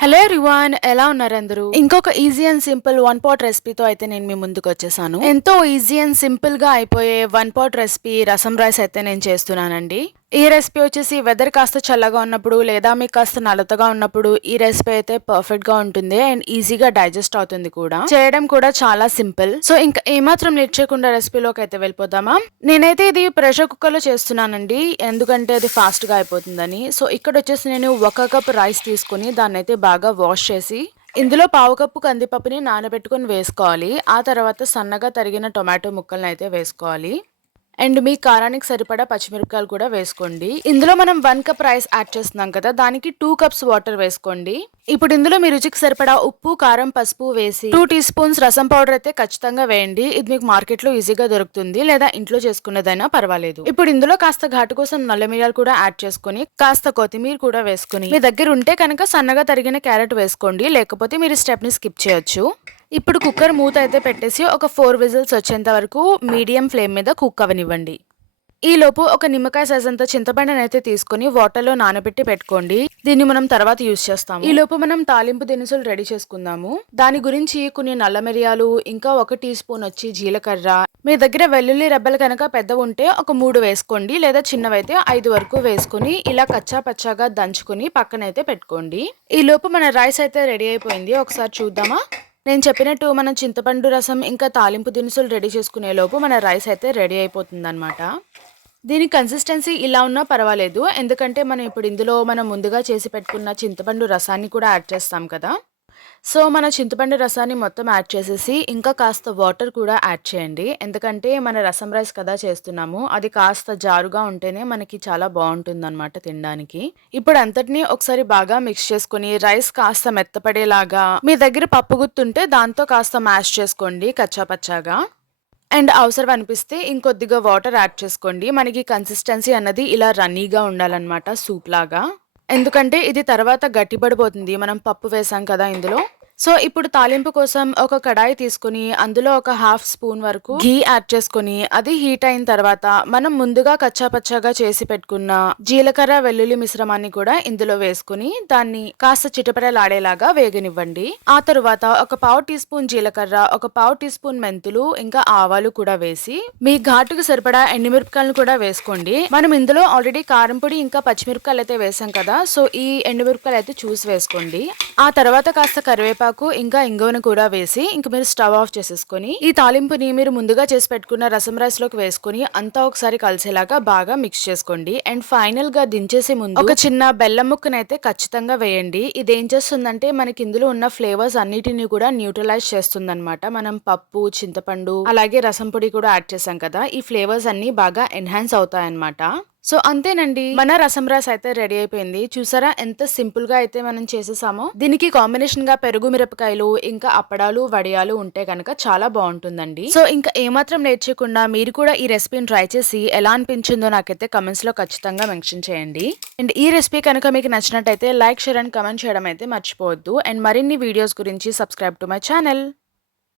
Hello everyone, ఎలా ఉన్నారు అందరూ? ఇంకొక easy and simple one pot రెసిపీతో అయితే నేను మీ ముందుకు వచ్చేసాను. ఎంతో ఈజీ అండ్ సింపుల్ గా అయిపోయే వన్ పాట్ రెసిపీ రసం రైస్ అయితే నేను చేస్తున్నానండి. ఈ రెసిపీ వచ్చేసి వెదర్ కాస్త చల్లగా ఉన్నప్పుడు లేదా మీకు కాస్త నలతగా ఉన్నప్పుడు ఈ రెసిపీ అయితే పర్ఫెక్ట్ గా ఉంటుంది అండ్ ఈజీగా డైజెస్ట్ అవుతుంది కూడా. చేయడం కూడా చాలా సింపుల్. సో ఇంకా ఏమాత్రం లేట్ చేయకుండా రెసిపీలోకి అయితే వెళ్ళిపోదామా? నేనైతే ఇది ప్రెషర్ కుక్కర్ లో చేస్తున్నానండి, ఎందుకంటే అది ఫాస్ట్ గా అయిపోతుందని. సో ఇక్కడ వచ్చేసి నేను 1 కప్ రైస్ తీసుకుని దాన్ని అయితే బాగా వాష్ చేసి ఇందులో 1/2 కప్పు కందిపప్పుని నానబెట్టుకుని వేసుకోవాలి. ఆ తర్వాత సన్నగా తరిగిన టొమాటో ముక్కల్ని అయితే వేసుకోవాలి. అండ్ మీ కారానికి సరిపడా పచ్చిమిరపకాయలు కూడా వేసుకోండి. ఇందులో మనం 1 కప్ రైస్ యాడ్ చేస్తున్నాం కదా, దానికి 2 కప్స్ వాటర్ వేసుకోండి. ఇప్పుడు ఇందులో మీ రుచికి సరిపడా ఉప్పు, కారం, పసుపు వేసి 2 టీ స్పూన్స్ రసం పౌడర్ అయితే ఖచ్చితంగా వేయండి. ఇది మీకు మార్కెట్ లో ఈజీగా దొరుకుతుంది, లేదా ఇంట్లో చేసుకున్నదైనా పర్వాలేదు. ఇప్పుడు ఇందులో కాస్త ఘాటు కోసం నల్ల మిరియాలు కూడా యాడ్ చేసుకుని కాస్త కొత్తిమీర కూడా వేసుకుని మీ దగ్గర ఉంటే కనుక సన్నగా తరిగిన క్యారెట్ వేసుకోండి, లేకపోతే మీరు స్టెప్ ని స్కిప్ చేయొచ్చు. ఇప్పుడు కుక్కర్ మూత అయితే పెట్టేసి ఒక 4 విజిల్స్ వచ్చేంత వరకు మీడియం ఫ్లేమ్ మీద కుక్ అవనివ్వండి. ఈ లోపు ఒక నిమ్మకాయ సైజ్ అంత చింతపండుని అయితే తీసుకుని వాటర్లో నానబెట్టి పెట్టుకోండి. దీన్ని మనం తర్వాత యూజ్ చేస్తాము. ఈ లోపు మనం తాలింపు దినుసులు రెడీ చేసుకుందాము. దాని గురించి కొన్ని నల్ల మిరియాలు, ఇంకా 1 టీ స్పూన్ వచ్చి జీలకర్ర, మీ దగ్గర వెల్లుల్లి రెబ్బలు కనుక పెద్ద ఉంటే ఒక 3 వేసుకోండి, లేదా చిన్నవైతే 5 వరకు వేసుకుని ఇలా కచ్చా పచ్చాగా దంచుకుని పక్కనైతే పెట్టుకోండి. ఈ లోపు మన రైస్ అయితే రెడీ అయిపోయింది, ఒకసారి చూద్దామా? నేను చెప్పినట్టు మనం చింతపండు రసం ఇంకా తాలింపు దినుసులు రెడీ చేసుకునే లోపు మన రైస్ అయితే రెడీ అయిపోతుంది అనమాట. దీని కన్సిస్టెన్సీ ఇలా ఉన్నా పర్వాలేదు, ఎందుకంటే మనం ఇప్పుడు ఇందులో మనం ముందుగా చేసి పెట్టుకున్న చింతపండు రసాన్ని కూడా యాడ్ చేస్తాం కదా. సో మన చింతపండు రసాన్ని మొత్తం యాడ్ చేసేసి ఇంకా కాస్త వాటర్ కూడా యాడ్ చేయండి, ఎందుకంటే మన రసం రైస్ కదా చేస్తున్నాము, అది కాస్త జారుగా ఉంటేనే మనకి చాలా బాగుంటుంది అనమాట తినడానికి. ఇప్పుడు అంతటినీ ఒకసారి బాగా మిక్స్ చేసుకుని రైస్ కాస్త మెత్తపడేలాగా మీ దగ్గర పప్పు గుత్తుంటే దాంతో కాస్త మ్యాష్ చేసుకోండి కచ్చాపచ్చాగా. అండ్ అవసరం అనిపిస్తే ఇంకొద్దిగా వాటర్ యాడ్ చేసుకోండి. మనకి కన్సిస్టెన్సీ అన్నది ఇలా రన్నీగా ఉండాలన్నమాట, సూప్ లాగా. ఎందుకంటే ఇది తర్వాత గట్టిపడిపోతుంది, మనం పప్పు వేసాం కదా ఇందులో. సో ఇప్పుడు తాలింపు కోసం ఒక కడాయి తీసుకుని అందులో ఒక 1/2 స్పూన్ వరకు ఘీ యాడ్ చేసుకుని అది హీట్ అయిన తర్వాత మనం ముందుగా కచ్చాపచ్చాగా చేసి పెట్టుకున్న జీలకర్ర వెల్లుల్లి మిశ్రమాన్ని కూడా ఇందులో వేసుకుని దాన్ని కాస్త చిటపటలాడేలాగా వేగనివ్వండి. ఆ తరువాత ఒక 1/2 టీ స్పూన్ జీలకర్ర, ఒక 1/2 టీ స్పూన్ మెంతులు, ఇంకా ఆవాలు కూడా వేసి మీ ఘాటుకు సరిపడా ఎండుమిరపకాయలను కూడా వేసుకోండి. మనం ఇందులో ఆల్రెడీ కారం పొడి ఇంకా పచ్చిమిరపకాయలు అయితే వేసాం కదా, సో ఈ ఎండుమిరపకాయలు అయితే చూసి వేసుకోండి. ఆ తర్వాత కాస్త కరివేపాకు ఇంకా ఇంగువను కూడా వేసి ఇంక మీరు స్టవ్ ఆఫ్ చేసేసుకొని ఈ తాలింపుని మీరు ముందుగా చేసి పెట్టుకున్న రసం రైస్ లోకి వేసుకుని అంతా ఒకసారి కలిసేలాగా బాగా మిక్స్ చేసుకోండి. అండ్ ఫైనల్ గా దించేసే ముందు ఒక చిన్న బెల్లం ముక్కనైతే ఖచ్చితంగా వేయండి. ఇది ఏం చేస్తుందంటే మనకి ఇందులో ఉన్న ఫ్లేవర్స్ అన్నిటిని కూడా న్యూట్రలైజ్ చేస్తుంది అనమాట. మనం పప్పు, చింతపండు అలాగే రసం పొడి కూడా యాడ్ చేసాం కదా, ఈ ఫ్లేవర్స్ అన్ని బాగా ఎన్హాన్స్ అవుతాయన్నమాట. సో అంతేనండి, మన రసం రైస్ అయితే రెడీ అయిపోయింది. చూసారా ఎంత సింపుల్ గా అయితే మనం చేసేసామో. దీనికి కాంబినేషన్ గా పెరుగు మిరపకాయలు ఇంకా అప్పడాలు, వడియాలు ఉంటే కనుక చాలా బాగుంటుందండి. సో ఇంకా ఏమాత్రం నేర్చుకుండా మీరు కూడా ఈ రెసిపీని ట్రై చేసి ఎలా అనిపించిందో నాకైతే కమెంట్స్ లో ఖచ్చితంగా మెన్షన్ చేయండి. అండ్ ఈ రెసిపీ కనుక మీకు నచ్చినట్టయితే లైక్, షేర్ అండ్ కమెంట్ చేయడం అయితే మర్చిపోవద్దు. అండ్ మరిన్ని వీడియోస్ గురించి సబ్స్క్రైబ్ టు మై ఛానల్.